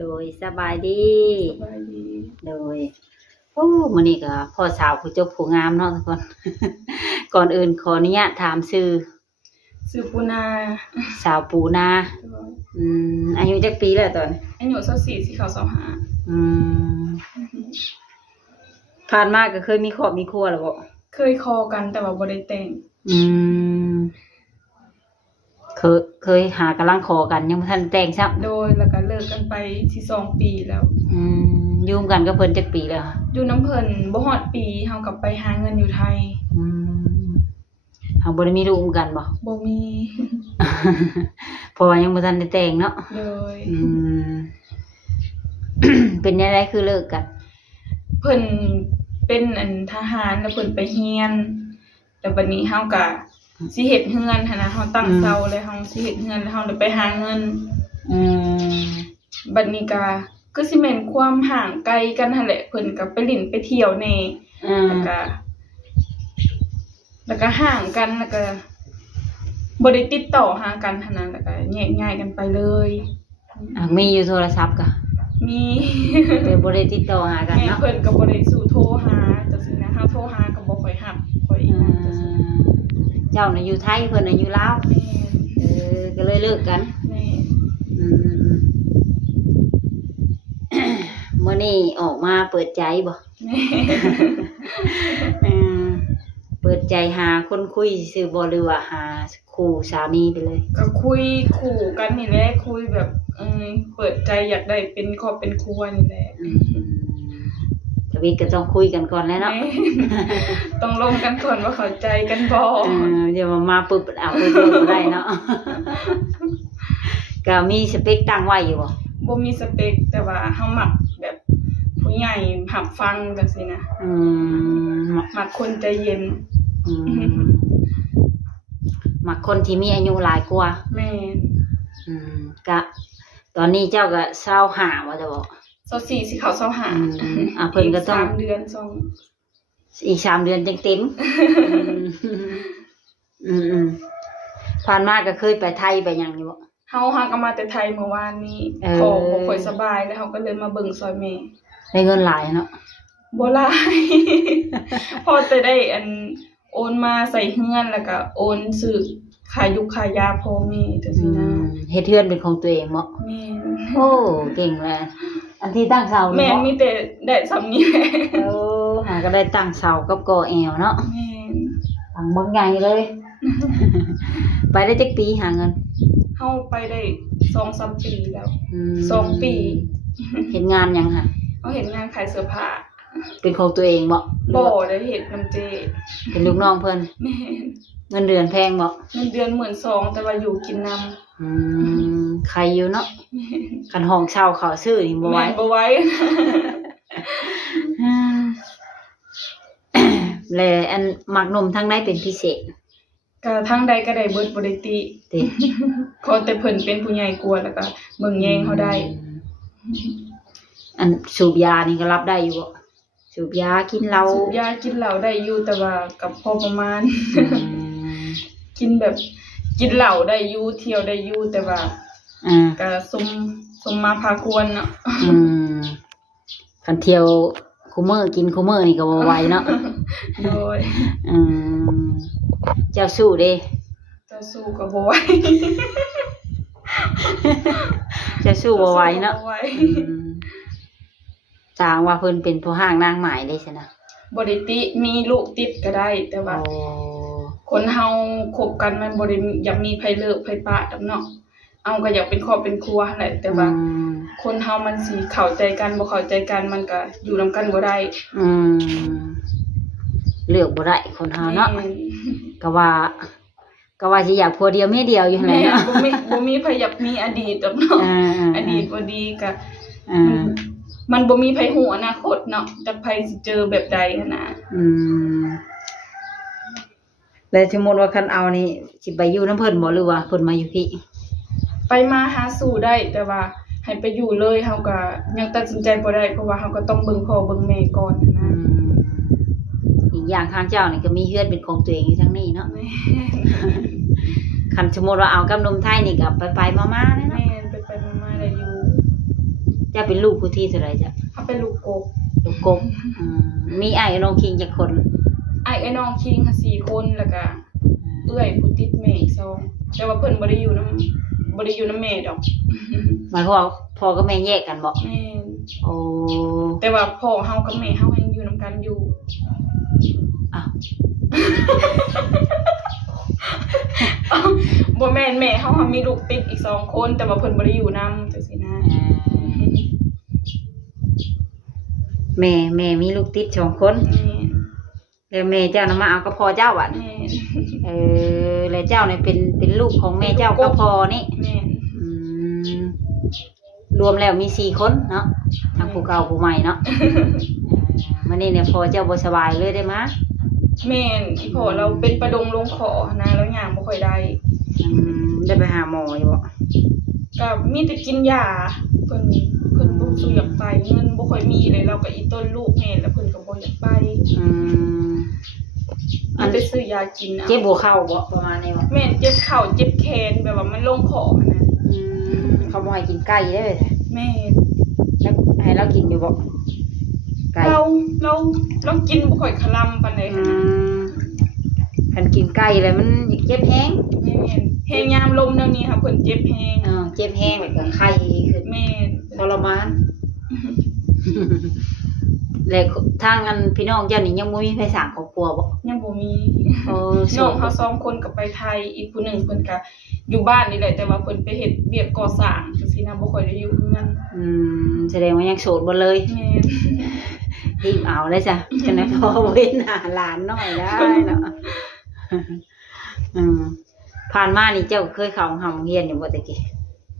โดยสบายดีสบายดีโดยโอ้มื้อนี้ก็พ่อสาวผู้จบผู้งามเนาะทุกคน ก่อนอื่นขออนุญาตถามชื่อปูนาสาวปูนาอายุจักปีแล้วตอนอายุ24สิเข้า25อืมผ่านมาก็เคยมีครอบมีครัวแล้วบ่เคยคอกันแต่ว่าบ่ได้แต่งอืมเคยหากำลังขอกันยังบ่ทันแต่งซับโดยแล้วก็เลิกกันไปที่2ปีแล้วอยู่กันกับเพิ่นจักปีแล้วค่ะอยู่น้ำเพิ่นบ่ฮอดปีเฮากลับไปหาเงินอยู่ไทยเฮาบ่ได้มีลูกกันบ่บ่มี เพราะว่ายังบ่ทันได้แต่งเนาะโดยเป็นจังได๋คือเลิกกันเพิ่นเป็นทหารแล้วเพิ่นไปเรียนแล้วบัดนี้เฮาก็สิเฮ็ดเฮือนหั่นน่ะเฮาตั้งเสาเลยเฮาสิเฮ็ดเฮือนแล้วเฮาได้ไปหาเงินบัดนี้ก็คือสิแม่นความห่างไกลกันหั่นแหละเพิ่นก็ไปลิ้นไปเที่ยวแน่แล้วก็ห่างกันแล้วก็บ่ได้ติดต่อหากันหั่นน่ะแล้วก็แยกย้ายกันไปเลยมีอยู่โทรศัพท์ก็มีแต่บ่ได้ติดต่อหากันเนาะเพิ่นก็บ่ได้สู่โทรหาจังซี่นะเฮาโทรหาก็บ่ค่อยรับค่อยจังซี่เจ้าน่ะอยู่ไทยเพิ่นน่ะอยู่ลาวก็เลยเลิกกันแม่มื้อนี้ออกมาเปิดใจบ่เปิดใจหาคนคุยซื่อบ่หรือว่าหาคู่สามีไปเลยก็คุยคู่กันนี่แหละคุยแบบเปิดใจอยากได้เป็นครอบเป็นครัวนี่แหละชีวิตก็ต้องคุยกันก่อนแล้วเนาะต้องลงกันก่อนว่าเข้าใจกันบ่เดี๋ยวมาปึ๊บเอาปึ๊บบ่ได้เนาะก็มีสเปคตั้งไว้อยู่บ่มีสเปคแต่ว่าเฮามักแบบผู้ใหญ่รับฟังจังซี่นะมักคนใจเย็นมักคนที่มีอายุหลายกว่าแม่ก็ตอนนี้เจ้าก็25ว่าจะบ่24สิเข้า25เพิ่นก็ต้อง3เดือนอีก3เดือนจังเต็มผ่านมาก็เคยไปไทยไปหยังอยู่บ่เฮาก็มาแต่ไทยเมื่อวานนี้พ่อบ่ค่อยสบายแล้วเฮาก็เลยมาเบิ่งซอยแม่ได้เงินหลายเนาะบ่หลายพอแต่ได้โอนมาใส่เฮือนแล้วก็โอนซื้อค่ายุกค่ายาพ่อแม่จังซี่นะเฮ็ดเฮือนเป็นของตัวเองบ่แม่นโอ้เก่งแหละอันที่ตั้งเสาแม่นมีแต่ได้ซำนี้แหละหาก็ได้ตั้งเสากับก่อแอวเนาะแม่นตั้งบักใหญ่เลยไปได้จักปีหาเงินเฮาไปได้ 2-3 ปีแล้ว2 ปีเฮ็ดงานหยังค่ะเฮาเฮ็ดงานขายเสื้อผ้าเป็นของตัวเองบ่ได้เฮ็ดนำเจเป็นลูกน้องเพิ่นแม่นเงินเดือนแพงบ่เงินเดือน 12,000 แต่ว่าอยู่กินนำใครอยู่เนาะคันห้องเช่าเขาซื้อนี่บ่ไหวบ่ไหวแล้วมักนมทางใดเป็นพิเศษก็ทางใดก็ได้เบิดบ่ได้ติขอแต่เพิ่นเป็นผู้ใหญ่กว่าแล้วก็เบิ่งแยงเฮาได้สูบยานี่ก็รับได้อยู่บ่สูบยากินเหล้าสูบยากินเหล้าได้อยู่แต่ว่าก็พอประมาณกินแบบกินเหล้าได้อยู่เที่ยวได้อยู่แต่ว่าก็สมมาพาควรเนาะคันเที่ยวคุมื้อกินคุมื้อนี่ก็บ่ไหวเนาะโดยเจ้าสู้เด้เจ้าสู้ก็บ่ไหวเจ้าสู้บ่ไหวเนาะจางว่าเพิ่นเป็นผู้ห้างนางหมายเลยซั่นน่ะบ่ได้ติมีลูกติดก็ได้แต่ว่าคนเฮาคบกันมันบ่ได้อยากมีไผเลิกไผปะดอกเนาะเอาก็อยากเป็นครอบเป็นครัวแหละแต่ว่าคนเฮามันสิเข้าใจกันบ่เข้าใจกันมันก็อยู่นำกันบ่ได้เลือกบ่ได้คนเฮาเนาะก็ว่าสิอยากผัวเดียวเมียเดียวอยู่หั่นแหละบ่มีไผอยากมีอดีตดอกเนาะอดีตบ่ดีก็มันบ่มีไผฮู้อนาคตเนาะจักไผสิเจอแบบใดหั่นน่ะแล้วสมมุติว่าคันเอานี่สิไปอยู่นำเพิ่นบ่หรือว่าเพิ่นมาอยู่พี่ไปมาหาสู่ได้แต่ว่าให้ไปอยู่เลยเฮาก็ยังตัดสินใจบ่ได้เพราะว่าเฮาก็ต้องเบิ่งพ่อเบิ่งแม่ก่อนนะอีกอย่างทางเจ้านี่ก็มีเฮือนเป็นของตัวเองอยู่ทั้งนี้เนาะคันสมมุติว่าเอากับหนุ่มไทยนี่ก็ไปๆมาๆเนาะแม่นไปๆมาๆได้อยู่ เจ้าเป็นลูกผู้ที่เท่าไหร่จ้ะ เฮาเป็นลูกกบ ลูกกบมีอ้ายน้องคิงจักคน ไอ้น้องคิงค่ะ4คนแล้วก็เอื้อยผู้ติดแม่อีก2แต่ว่าเพิ่นบ่ได้อยู่นำแม่ดอก หมายความว่าพ่อกับแม่แยกกันบ่ แม่น โอ้ แต่ว่าพ่อเฮากับแม่เฮายังอยู่นำกันอยู่ อ้าว บ่แม่นแม่เฮามีลูกติดอีก2คนแต่ว่าเพิ่นบ่ได้อยู่นำจังซี่นะ แม่มีลูกติด2คนแล้วแม่เจ้าน่ะมาเอากับพ่อเจ้าอ่ะ แม่น แล้วเจ้าเนี่ยเป็นลูกของแม่เจ้ากับพ่อนี่ แม่น รวมแล้วมี4คนเนาะทั้งผู้เก่าผู้ใหม่เนาะมื้อนี้เนี่ยพ่อเจ้าบ่สบายเลยได้มา แม่นอีพ่อเราเป็นประดงลงขอนะแล้วย่างบ่ค่อยได้ ได้ไปหาหมออยู่บ่ ก็มีแต่กินยาเพิ่นบ่สู้อยากไปเงินบ่ค่อยมีเลยเราก็อีต้นลูกแม่แล้วเพิ่นก็บ่อยากไปอันไปซื้อยากินเอา เจ็บหัวเข่าบ่ประมาณนี้บ่ แม่นเจ็บเข่าเจ็บแขนแบบว่ามันลงคอนะ เขาบ่ให้กินไก่ได้เลย แม่น แล้วให้เรากินอยู่บ่ไก่ เรากินบ่ค่อยคลำปานใดค่ะนะ คันกินไก่แล้วมันเจ็บแฮง แม่นแฮงยามลมแนวนี้ค่ะเพิ่นเจ็บแฮง เจ็บแฮงแล้วก็ไข้ขึ้น แม่น ทรมาน แล้วทางอันพี่น้องเจ้านี่ยังบ่มีไผสร้างครอบครัวบ่ ยังบ่มี โส น้อง ด เฮา2คนก็ไปไทยอีกผู้หนึงเพิ่นก็อยู่บ้านนี่แหละแต่ว่าเพิ่นไปเฮ็ดเวียกก่อสร้างจังซี่นะบ่ค่อยได้อยู่เฮือน แสดงว่ายังโสดบ่เลย แม่น รีบเอาเลยจ้ะจังได๋พอเว้นหาหลานน้อยได้เนาะผ่านมานี่เจ้าเคยเข้าโรงเรียนอยู่บ่ตะกี้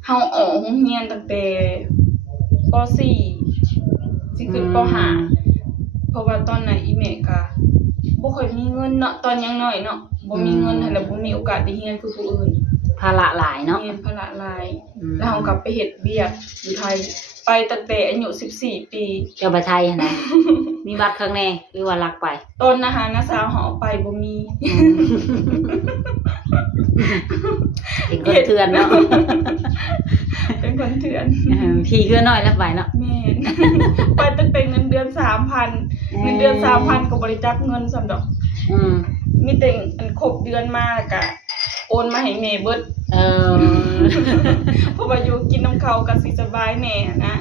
เฮาออกโรงเรียนตั้งแต่ป .4 สิขึ้นป .5 เพราะว่าตอนนั้นอีแม่ก็บ่ค่อยมีเงินเนาะตอนยังน้อยเนาะบ่มีเงินให้แล้วบ่มีโอกาสได้เรียนคือผู้อื่น ภาระหลายเนาะ เรียนภาระหลายแล้วเฮาก็ไปเฮ็ดเวียกอยู่ไทยไปตั้งแต่อายุ14 ปี เจ้าไปไทยหั่นน่ะ มีบัตรข้างในหรือว่าลักไป ตอนนะคะน้าสาวเฮาเอาไปบ่มี เป็นคนเถื่อนเนาะ เป็นคนเถื่อน พี่คือน้อยแล้วไปเนาะ แม่น ไปตั้งแต่เงินเดือน 3,000 เงินเดือน 3,000 ก็บ่ได้จับเงินสำดอก มีแต่อันครบเดือนมาก็โอนมาให้แม่เบิด เพราะว่าอยู่กินน้ำเขาก็สิสบายแน่นะ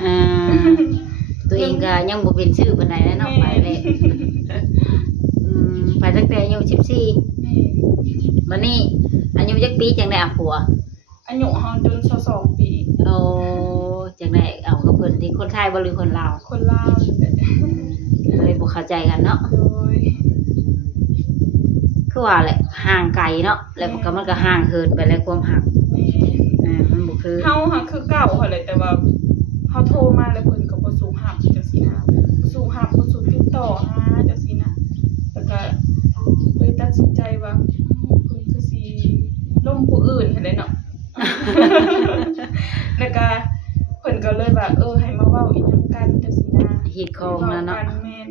ตัวเองก็ยังบ่เป็นชื่อปานใดแล้วเนาะไปเลยไปตั้งแต่อายุ14บัดนี้อายุจักปีจังได้เอาผัว อายุเฮาจน22 ปี โอ้จังได้เอากับเพิ่นที่คนไทยบ่หรือคนลาว คนลาวนี่แหละ เลยบ่เข้าใจกันเนาะ โดย คือว่าแหละห่างไกลเนาะแล้วมันก็ห่างเหินไปแล้วความหักมันบ่คือ เฮาหักคือเก่าหั่นแหละแต่ว่าเฮาโทรมาแล้วเพิ่นก็บ่สู้รับจังซี่นะบ่สู้รับบ่สู้ติดต่อหาจังซี่นะแล้วก็เลยตัดสินใจว่าเพิ่นคือสิล้มผู้อื่นหั่นแหละเนาะ แล้วก็เพิ่นก็เลยว่าให้มาเว้าอีหยังกันจังซี่นะ ฮิตของนั่นเนาะ แม่น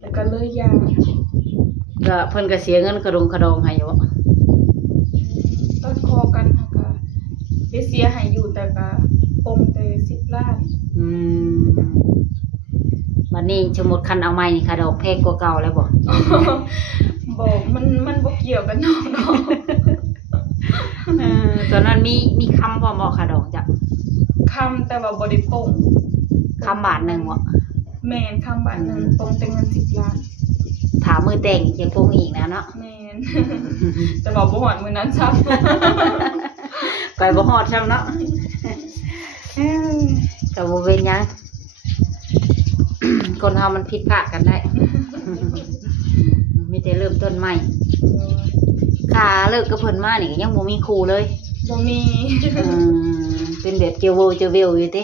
แล้วก็เลยหย่า ก็เพิ่นก็เสียเงินกระดงให้อยู่บ่ ต้นคอกันค่ะก็ได้เสียให้อยู่แต่ก็ปงแต่10 ล้าน บัดนี้สมมุติคันเอาใหม่นี่ค่ะดอกแพงกว่าเก่าแล้วบ่ บ่มันบ่เกี่ยวกันเนาะ ตอนนั้นมีคำพร้อมบ่ค่ะดอกจ้ะ คำแต่ว่าบ่ได้ปง คำบาทหนึงบ่ แม่นคำบาทหนึงปงแต่เงิน10 ล้าน ถามมือแต่งอีกจะคงอีกนะเนาะ แม่น แต่ว่าบ่ฮอดมื้อนั้นซับ ไปบ่ฮอดซ้ำเนาะก็บ่เป็นหยัง คนเฮามันผิดพลาดกันได้ มีแต่เริ่มต้นใหม่ค่ะเลิกกับเพิ่นมานี่ก็ยังบ่มีครูเลย บ่มี เป็นแบบเจวอยู่ติ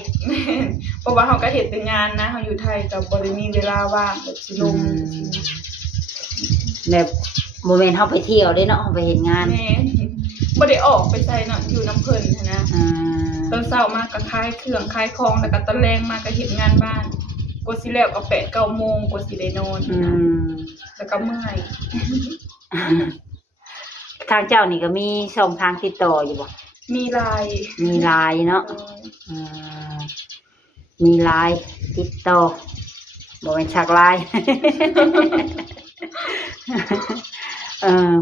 เพราะว่าเฮาก็เฮ็ดแต่งานนะเฮาอยู่ไทยก็บ่ได้มีเวลาว่างแบบสิลงจังซี่นะ แบบบ่แม่นเฮาไปเที่ยวเด้เนาะเฮาไปเฮ็ดงาน แม่นบ่ได้ออกไปไสเนาะอยู่น้ำเพิ่นหั้นนะ ตอนเช้ามาก็ขายเครื่องขายของแล้วก็ตอนแลงมาก็เฮ็ดงานบ้านกว่าสิแล้วก็8 9 โมงกว่าสิได้นอนแล้วก็เมื่อย ทางเจ้านี่ก็มีช่องทางติดต่ออยู่บ่ มีไลน์ มีไลน์เนาะ มีไลน์ติดต่อบ่เป็นชักไลน์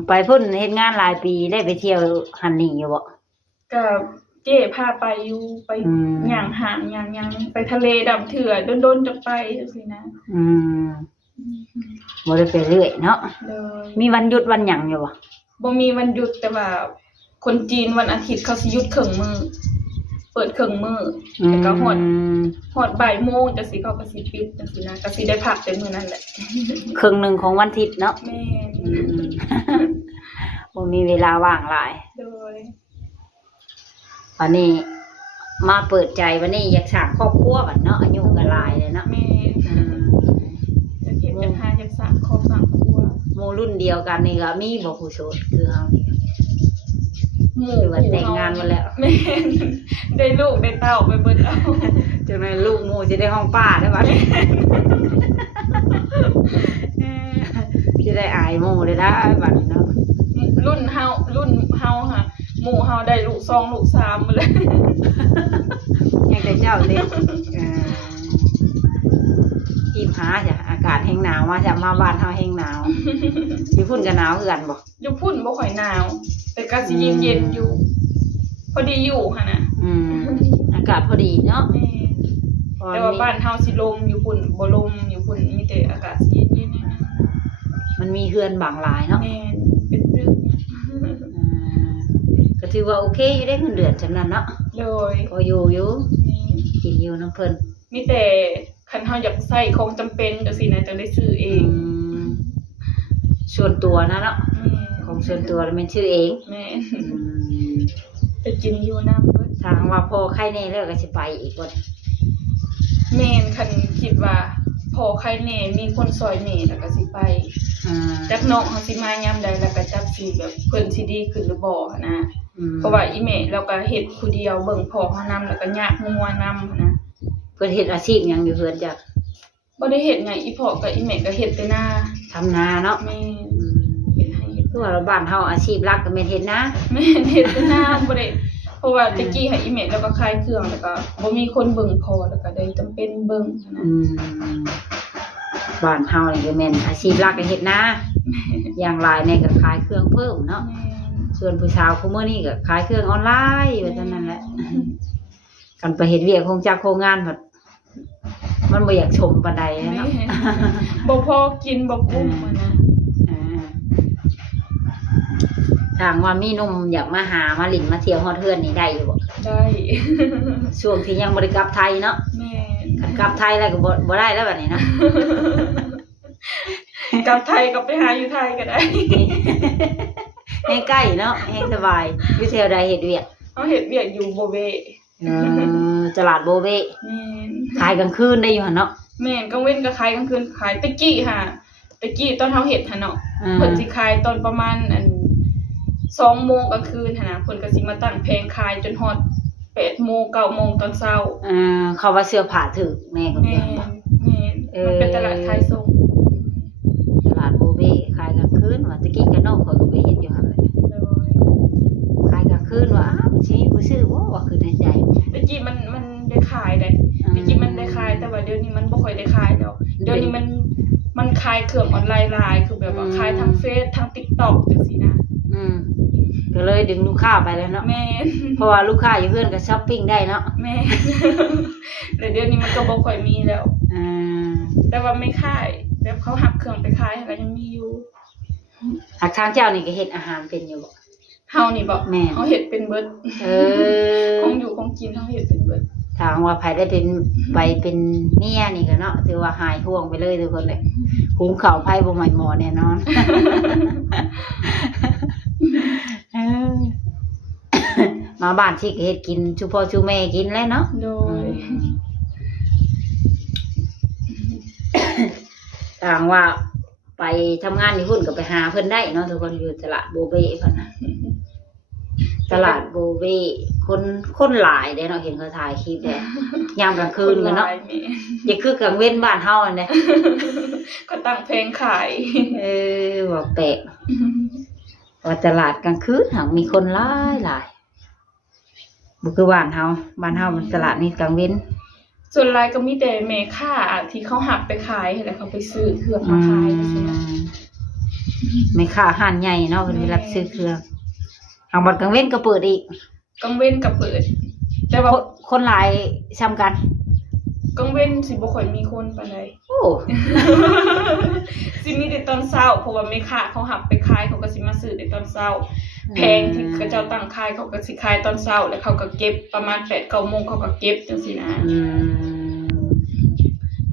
ไปพุ่นเฮ็ดงานหลายปีได้ไปเที่ยวหันนี่อยู่บ่ก็เจ้พาไปอยู่ไปย่างหางย่างไปทะเลดำเถื่อโดนๆจะไปจังซี่นะบ่ได้ไปเรื่อยเนาะเลยมีวันหยุดวันหยังอยู่บ่มีวันหยุดแต่ว่าคนจีนวันอาทิตย์เขาสิหยุดครึ่งมื้อเปิดครึ่งมื้อแล้วก็ฮอดบ่ายโมงจังซี่เขาก็สิปิดจังซี่นะก็สิได้พักแต่มื้อนั้นแหละครึ่งนึงของวันอาทิตย์เนาะแม่บ่มีเวลาว่างหลายโดยวันนี้มาเปิดใจวันนี้อยากสร้างครอบครัวบัดเนาะอายุก็หลายแล้วเนาะแม่จะเฮ็ดจังหาอยากสร้างครอบครัวหมู่รุ่นเดียวกันนี่ก็มีบ่ผู้โสดคือเฮานี่หมู่ว่าแต่งงานมาแล้วแม่ได้ลูกได้เต้าไปเบิดเอาจังได๋ลูกหมู่สิได้ห้องป้าได้บัดนี้สิได้อายหมู่ได้บัดนี้เนาะรุ่นเฮาค่ะหมู่เฮาได้ลูก2ลูก3หมดเลยยังแต่เจ้าเด้อีผาจ้ะอากาศแห้งหนาวมาจากมาบ้านเฮาแห้งหนาวอยู่พุ่นก็หนาวคือกันบ่อยู่พุ่นบ่ค่อยหนาวแต่ก็สิเย็นๆอยู่พอดีอยู่หั่นน่ะอากาศพอดีเนาะแต่ว่าบ้านเฮาสิลมอยู่พุ่นบ่ลมอยู่พุ่นมีแต่อากาศสิเย็นๆนิดนึงมันมีเฮือนบางหลายเนาะแม่นเป็นตึกก็ถือว่าโอเคอยู่ได้เงินเดือนจังนั้นเนาะโดยพออยู่กินอยู่นำเพิ่นมีแต่คันเฮาอยากใช้ของจำเป็นจังซี่นะจังได้ซื้อเองส่วนตัวนะเนาะของส่วนตัวแล้วมันชื่อเองแม่ไปกินอยู่น้ำเบิดทางว่าพอไข้แน่แล้วก็สิไปอีกบ่แม่นคันคิดว่าพอไข้แน่มีคนซอยแน่แล้วก็สิไปจักน้องเฮาสิมายามใดแล้วก็จักสิแบบเพิ่นสิดีขึ้นหรือบ่นะเพราะว่าอีแม่เราก็เฮ็ดผู้เดียวเบิ่งพ่อเฮานำแล้วก็ยากงัวนำนะเพิ่นเฮ็ดอาชีพหยังอยู่เฮือนจักบ่ได้เฮ็ดหยังอีพ่อกับอีแม่ก็เฮ็ดแต่นาทำนาเนาะแม่เฮ็ดให้คือว่าบ้านเฮาอาชีพหลักก็แม่นเฮ็ดนาแม่เฮ็ดแต่นาบ่ได้เพราะว่าตะกี้ให้อีแม่แล้วก็ขายเครื่องแล้วก็บ่มีคนเบิ่งพ่อแล้วก็ได้จำเป็นเบิ่งนะบ้านเฮานี่ก็แม่นอาชีพหลักก็เฮ็ดนาอย่างหลายแม่ก็ขายเครื่องเพิ่มเนาะส่วนผู้สาวคุมื้อนี้ก็ขายเครื่องออนไลน์ว่าซั่นนั่นแหละกันไปเฮ็ดเวียกคงจักโครงงานแบบมันบ่อยากชมปานใดเนาะบ่พอกินบ่คุ้มนะทางว่ามีหนุ่มอยากมาหามาหลินมาเที่ยวฮอดเฮือนนี่ได้อยู่บ่ได้ช่วงที่ยังบ่ได้กลับไทยเนาะแม่คันกลับไทยแล้วก็บ่ได้แล้วบัดนี้เนาะกลับไทยก็ไปหาอยู่ไทยก็ได้ให้ใกล้เนาะให้สบายอยู่แถวใดเฮ็ดเวียกเฮาเฮ็ดเวียกอยู่โบเบตลาดโบเบขายกลางคืนได้อยู่หั่นเนาะแม่นกลางเว้นก็ขายกลางคืนขายตะกี้ค่ะตะกี้ตอนเฮาเฮ็ดหั่นเนาะเพิ่นสิขายตอนประมาณ2 โมงกลางคืนหั่นน่ะเพิ่นก็สิมาตั้งแผงขายจนฮอด8 โมง 9 โมงตอนเช้าเขาว่าเสื้อผ้าถูกแม่ก็แม่นมันเป็นตลาดขายส่งตลาดโบเบขายกลางคืนว่าตะกี้ก็น้องเขาก็ไปเฮ็ดอยู่หั่นแหละขายกลางคืนว่ามันสิมีผู้ซื้อบ่ว่าคือในใจตะกี้มันได้ขายได้ตะกี้มันได้ขายแต่ว่าเดี๋ยวนี้มันบ่ค่อยได้ขายแล้วเดี๋ยวนี้มันขายเครื่องออนไลน์หลายคือแบบว่าขายทางเฟซทาง TikTok จังซี่นะก็เลยดึงลูกค้าไปแล้วเนาะแม่เพราะว่าลูกค้าอยู่เฮือนก็ช้อปปิ้งได้เนาะแม่แล้วเดี๋ยวนี้มันก็บ่ค่อยมีแล้วแต่ว่าไม่ขายแบบเขาหักเครื่องไปขายก็ยังมีอยู่หากทางเจ้านี่ก็เฮ็ดอาหารเป็นอยู่บ่เฮานี่บ่แม่เฮาเฮ็ดเป็นเบิดของอยู่ของกินเฮาเฮ็ดเป็นเบิดทางว่าไผได้เป็นไปเป็นเมียนี่ก็เนาะถือว่าหายห่วงไปเลยทุกคนเลยหุงข้าวไผบ่ใหม่หมอแน่นอนมาบ้านที่เฮ็ดกินชูพ่อชูแม่กินแล้วเนาะโดยทางว่าไปทำงานอยู่พุ่นก็ไปหาเพิ่นได้เนาะทุกคนอยู่ตลาดโบเบ้เพิ่นน่ะตลาดโบเบ้คนหลายเด้เนาะเห็นเขาถ่ายคลิปแล้ยามกลางคืนกันเนาะอย่าคือกลางเว้นบ้านเฮาอันเด้ก็ตั้งแผงขายว่าแปลกว่าตลาดกลางคืนหังมีคนหลายบ่คือบ้านเฮามันตลาดนี่กลางเว้น ส่วนหลายก็มีแต่แม่ค้าที่เขาหับไปขายให้แล้วเขาไปซื้อเครื่องมาขายจังซี่นะ ไม่ค่าห้านใหญ่เนาะเพิ่นไปรับซื้อเครื่องทางบัดกลางเว้นก็เปิดอีก กลางเว้นก็เปิด แต่ว่า คนหลายซ้ำกัน กลางเว้นสิบ่ค่อยมีคนปานใด โอ้ สิมีแต่ตอนเช้าเพราะว่าแม่ค้าเขาหับไปขายเขาก็สิมาซื้อในตอนเช้าแพงที่เขาเจ้าตั้งขายเขาก็สิขายตอนเช้าแล้วเขาก็เก็บประมาณ 8-9 โมงเขาก็เก็บจังซี่นะ อืม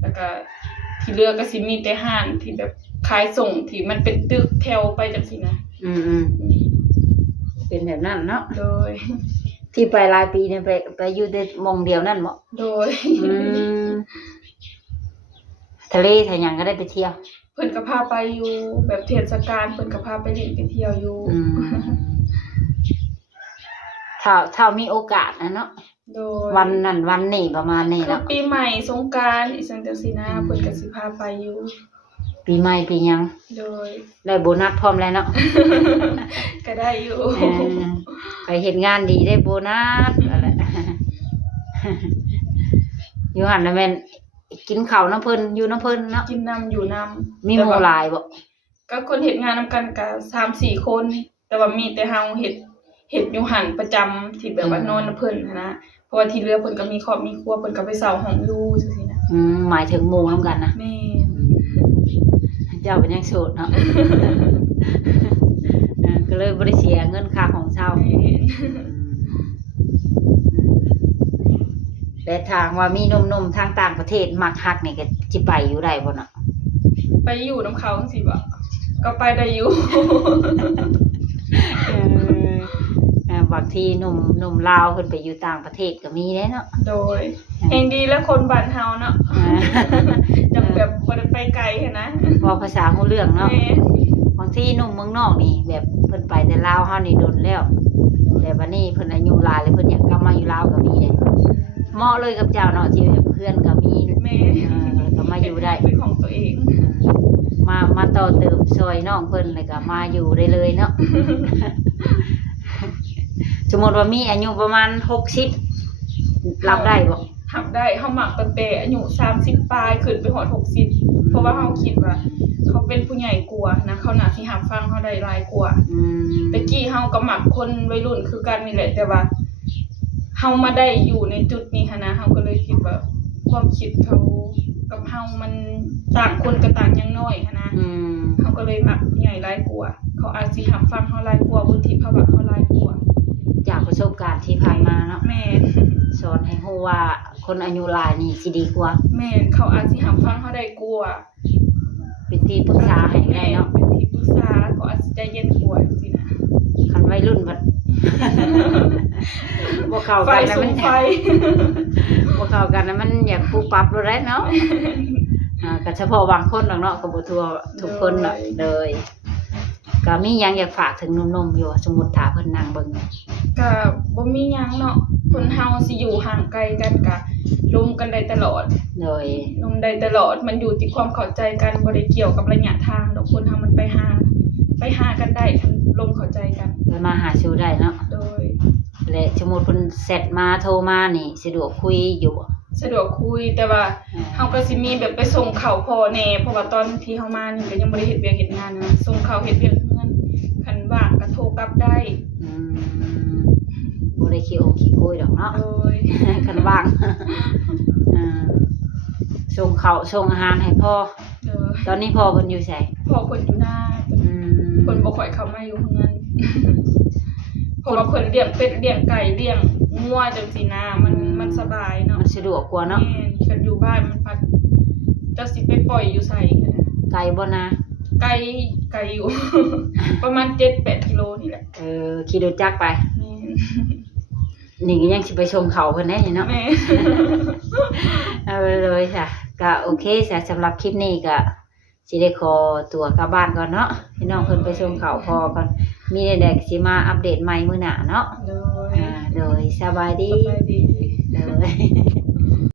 แล้วก็ที่เหลือก็สิมีแต่ห้างที่แบบขายส่งที่มันเป็นตึกแถวไปจังซี่นะ อืมเป็นแบบนั้นเนาะ โดย ที่ไปหลายปีเนี่ยไปอยู่แต่หมองเดียวนั่นบ่ โดย อืมทะเลถ้าหยังก็ได้ไปเที่ยว เพิ่นก็พาไปอยู่แบบเทศกาลเพิ่นก็พาไปเล่นไปเที่ยวอยู่ อืมถ้ามีโอกาสนะเนาะ โดย วันนั้นวันนี้ประมาณนี้ คือ เนาะ ปีใหม่สงกรานต์อีสังจังซี่นะเพิ่นก็สิพาไปอยู่ ปีใหม่ปีหยัง โดย ได้โบนัสพร้อมแล้วเนาะ ก็ได้อยู่ เออไปเฮ็ดงานดีได้โบนัสอะไร อยู่หั่นน่ะแม่นกินข้าวน้ำเพิ่นอยู่น้ำเพิ่นเนาะ กินนำอยู่นำ มีหมู่หลายบ่ ก็คนเฮ็ดงานนำกันก็ 3-4 คน แต่ว่ามีแต่เฮาเฮ็ดอยู่หั่นประจำที่แบบว่านอนนำเพิ่นหั้นนะเพราะว่าที่เหลือเพิ่นก็มีครอบมีครัวเพิ่นก็ไปเช่าห้องอยู่จังซี่นะ หมายถึงหมู่นํกันนะ แม่ เจ้าเป็นยังโสดเนาะ ก็เลยบ่ได้เสียเงินค่าของเช่า แม่ แต่ทางว่ามีหนุ่มๆทางต่างประเทศมักฮักนี่ก็สิไปอยู่ได้บ่เนาะ ไปอยู่นำเขาจังซี่บ่ก็ไปได้อยู่ บางทีหนุ่มลาวเพิ่นไปอยู่ต่างประเทศก็มีเด้เนาะ โดยแห่งดีและคนบ้านเฮาเนาะจะแบบบ่ได้ไปไกลหั้นนะ พอภาษาฮู้เรื่องเนาะ แม่ บางทีหนุ่มเมืองนอกนี่แบบเพิ่นไปแต่ลาวเฮานี่โดนแล้วแต่บัดนี้เพิ่นอายุหลายแล้วเพิ่นอยากกลับมาอยู่ลาวก็มีเด้เหมาะเลยกับเจ้าเนาะที่แบบเพื่อนก็มี แม่ ก็มาอยู่ได้ เป็นของตัวเอง มาต่อเติมซอยน้องเพิ่นเลยก็มาอยู่ได้เลยเนาะ สมมติว่ามีอายุประมาณ60รับได้บ่ หับได้เฮามักตั้งแต่อายุ30ปลายขึ้นไปฮอด60เพราะว่าเฮาคิดว่า เขาเป็นผู้ใหญ่กว่านะเขาน่าสิรับฟังเฮาได้หลายกว่า ตะกี้เฮาก็มักคนวัยรุ่นคือกันนี่แหละแต่ว่าเฮามาได้อยู่ในจุดนี้หั้นนะเฮาก็เลยคิดว่าความคิดเขากับเฮามันต่างคนก็ต่างยังน้อยหั้นนะเฮาก็เลยมักผู้ใหญ่หลายกว่าเขาอาจสิรับฟังเฮาหลายกว่าวุฒิภาวะเฮาหลายกว่า จากประสบการณ์ที่ผ่านมาเนาะ แม่น สอนให้รู้ว่าคนอายุหลายนี่สิดีกว่า แม่นเขาอาจสิรับฟังเฮาได้กว่า เป็นที่ปรึกษาให้ได้เนาะ เป็นที่ปรึกษาเขาอาจสิใจเย็นกว่าจังซี่นะ คันวัยรุ่นบัด บ่เข้า ไฟ กันนะ สู มัน งไฟ บ่เข้ากันนะมันอยากปรับปรับโลดได้เนาะก็เฉพาะบางคนดอกเนาะก็บ่ทั่วทุกคนเนาะเลยก็มีหยังอยากฝากถึงหนุ่มๆอยู่สมมุติถ้าเพิ่นนั่งเบิ่ง ก็บ่มีหยังเนาะคนเฮาสิอยู่ห่างไกลกันก็ร่วมกันได้ตลอด โดย ร่วมได้ตลอดมันอยู่ที่ความเข้าใจกันบ่ได้เกี่ยวกับระยะทางดอกคนเฮามันไปหากันได้ทั้งร่วมเข้าใจกัน ไปมาหาสู่ได้เนาะ โดย และสมมุติเพิ่นเสร็จมาโทรมานี่สะดวกคุยอยู่บ่ สะดวกคุยแต่ว่าเฮาก็สิมีแบบไปส่งข้าวพ่อแน่เพราะว่าตอนที่เฮามานี่ก็ยังบ่ได้เฮ็ดเวียกเฮ็ดงานนะส่งข้าวเฮ็ดเวียกเฮือนคันว่างก็โทรกลับได้ บ่ได้ขี้โอกขี้โกยดอกเนาะ โดย คันว่าง ส่งข้าวส่งอาหารให้พ่อ โดย ตอนนี้พ่อเพิ่นอยู่ไส พ่อเพิ่นอยู่หน้าเพิ่นบ่ค่อยเข้ามาอยู่เฮือนเพราะว่าเพิ่นเลี้ยงเป็ดเลี้ยงไก่เลี้ยงงัวจังซี่นะมันสบายเนาะ มันสะดวกกว่าเนาะ แม่นคันอยู่บ้านมันพัดจะสิไปปล่อยอยู่ไสกันนะ ไกลบ่นะ ไกลอยู่ ประมาณ 7-8 กิโลนี่แหละ ขี่รถจักรไป แม่น นี่ก็ยังสิไปชมเขาเพิ่นได้นี่เนาะ แม่ เอาเลยค่ะก็โอเคจ้ะสำหรับคลิปนี้ก็สิได้ขอตัวกลับบ้านก่อนเนาะพี่น้องเพิ่นไปชมเขาพอก่อนมีใดๆก็สิมาอัปเดตใหม่มื้อหน้าเนาะ โดย โดยสบายดี สบายดี